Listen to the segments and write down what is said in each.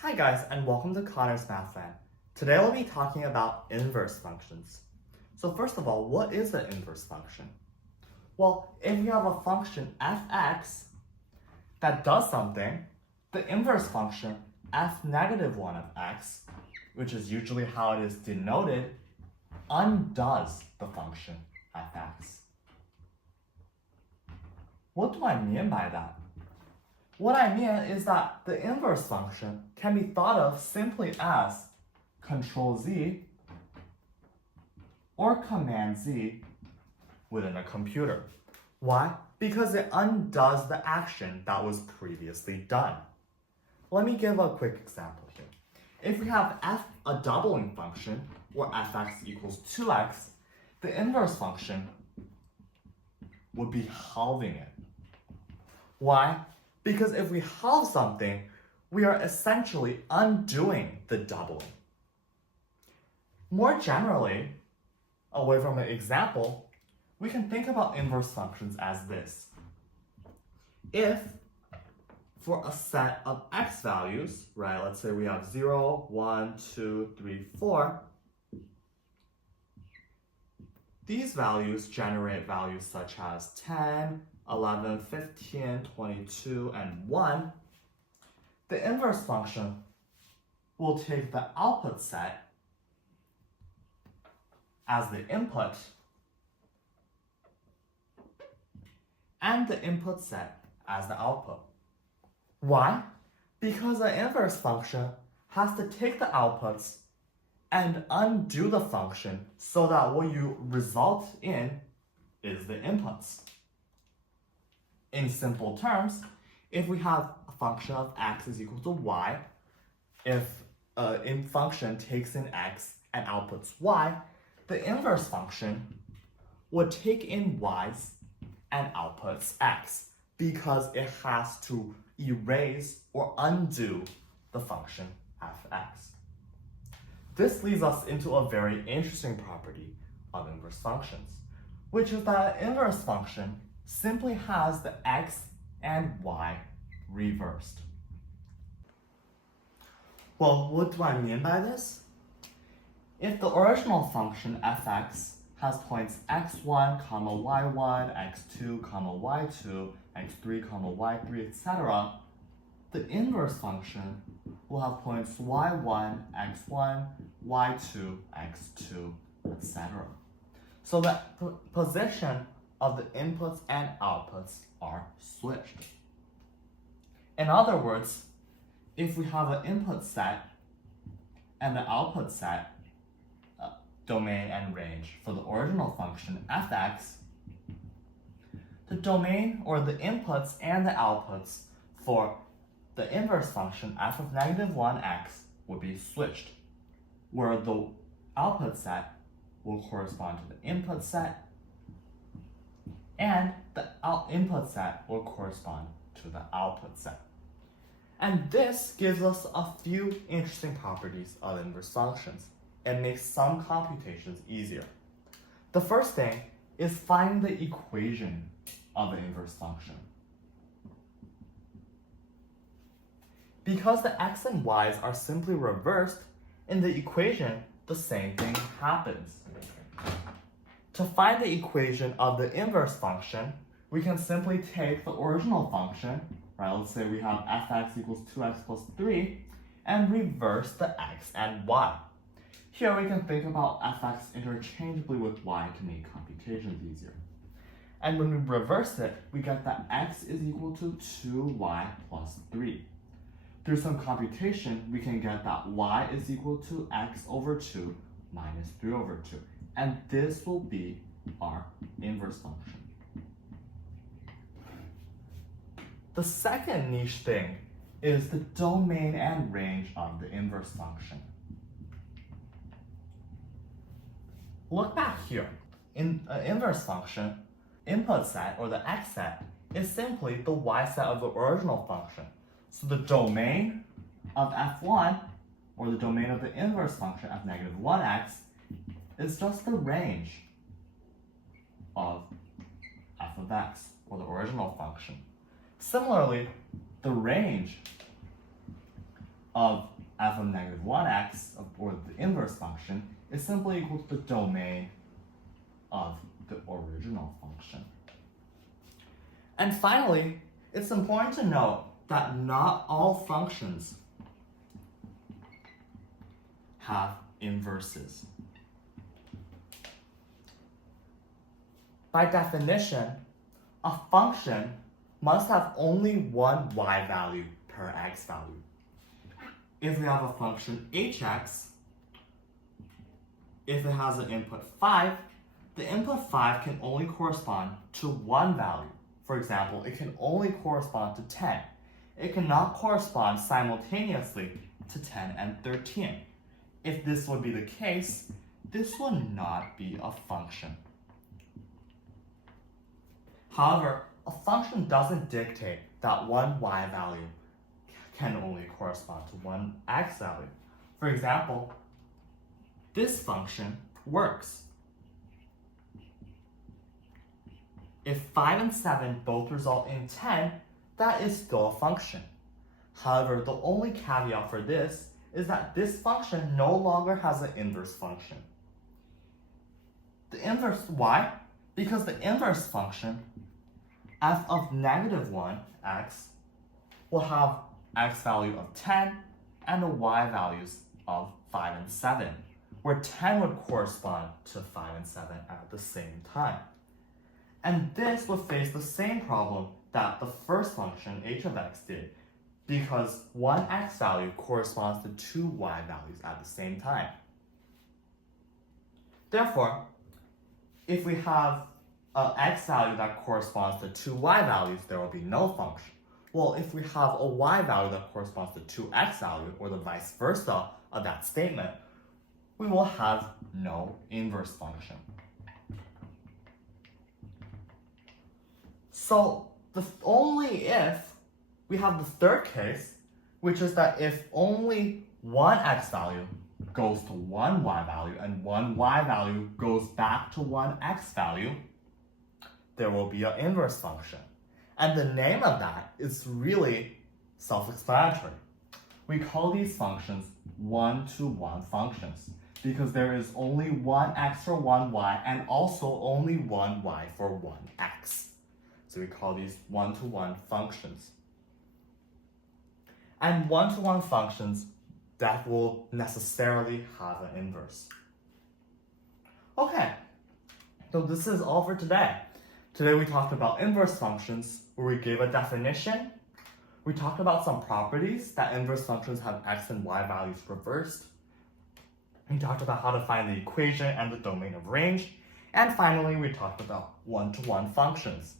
Hi guys, and welcome to Connor's Math Lab. Today we'll be talking about inverse functions. So first of all, what is an inverse function? Well, if we have a function f(x) that does something, the inverse function f negative 1 of x, which is usually how it is denoted, undoes the function f(x). What do I mean by that? What I mean is that the inverse function can be thought of simply as Control Z or Command Z within a computer. Why? Because it undoes the action that was previously done. Let me give a quick example here. If we have a doubling function where f(x) equals 2x, the inverse function would be halving it. Why? Because if we halve something, we are essentially undoing the doubling. More generally, away from an example, we can think about inverse functions as this. If for a set of x values, right, let's say we have 0, 1, 2, 3, 4, these values generate values such as 10, 11, 15, 22, and 1, the inverse function will take the output set as the input and the input set as the output. Why? Because the inverse function has to take the outputs and undo the function so that what you result in is the inputs. In simple terms, if we have a function of x is equal to y, if in function takes in x and outputs y, the inverse function would take in y's and outputs x because it has to erase or undo the function f(x). This leads us into a very interesting property of inverse functions, which is that an inverse function simply has the x and y reversed. Well, what do I mean by this? If the original function f(x) has points x1, y1, x2, y2, x3, y3, etc., the inverse function will have points y1, x1, y2, x2, etc. So the position of the inputs and outputs are switched. In other words, if we have an input set and the output set, domain and range for the original function f(x), the domain or the inputs and the outputs for the inverse function f of negative 1x would be switched, where the output set will correspond to the input set and the input set will correspond to the output set. And this gives us a few interesting properties of inverse functions and makes some computations easier. The first thing is find the equation of an inverse function. Because the x and y's are simply reversed, in the equation, the same thing happens. To find the equation of the inverse function, we can simply take the original function, right? Let's say we have f(x) equals 2x plus 3, and reverse the x and y. Here we can think about f(x) interchangeably with y to make computations easier. And when we reverse it, we get that x is equal to 2y plus 3. Through some computation, we can get that y is equal to x over 2 minus 3 over 2. And this will be our inverse function. The second niche thing is the domain and range of the inverse function. Look back here. In an inverse function, input set or the x set is simply the y set of the original function. So the domain of f1 or the domain of the inverse function f negative 1x is just the range of f of x or the original function. Similarly, the range of f of negative 1x, or the inverse function, is simply equal to the domain of the original function. And finally, it's important to note that not all functions have inverses. By definition, a function must have only one y value per x value. If we have a function hx, if it has an input 5, the input 5 can only correspond to one value. For example, it can only correspond to 10. It cannot correspond simultaneously to 10 and 13. If this would be the case, this would not be a function. However, a function doesn't dictate that one y value can only correspond to one x value. For example, this function works. If 5 and 7 both result in 10, that is still a function. However, the only caveat for this is that this function no longer has an inverse function. The inverse, why? Because the inverse function, f of negative 1x, will have x value of 10 and the y values of 5 and 7, where 10 would correspond to 5 and 7 at the same time. And this would face the same problem that the first function h of x did, because one x value corresponds to two y values at the same time. Therefore, if we have an x value that corresponds to two y values, there will be no function. Well, if we have a y value that corresponds to two x value, or the vice versa of that statement, we will have no inverse function. So only if we have the third case, which is that if only one x value goes to one y value and one y value goes back to one x value, there will be an inverse function. And the name of that is really self-explanatory. We call these functions one-to-one functions because there is only one x for one y and also only one y for one x. So we call these one-to-one functions. And one-to-one functions that will necessarily have an inverse. Okay, so this is all for today. Today we talked about inverse functions, where we gave a definition. We talked about some properties that inverse functions have x and y values reversed. We talked about how to find the equation and the domain of range. And finally, we talked about one-to-one functions.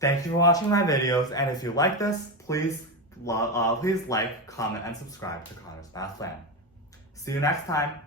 Thank you for watching my videos, and if you like this, please like, comment, and subscribe to Connor's Math Plan. See you next time!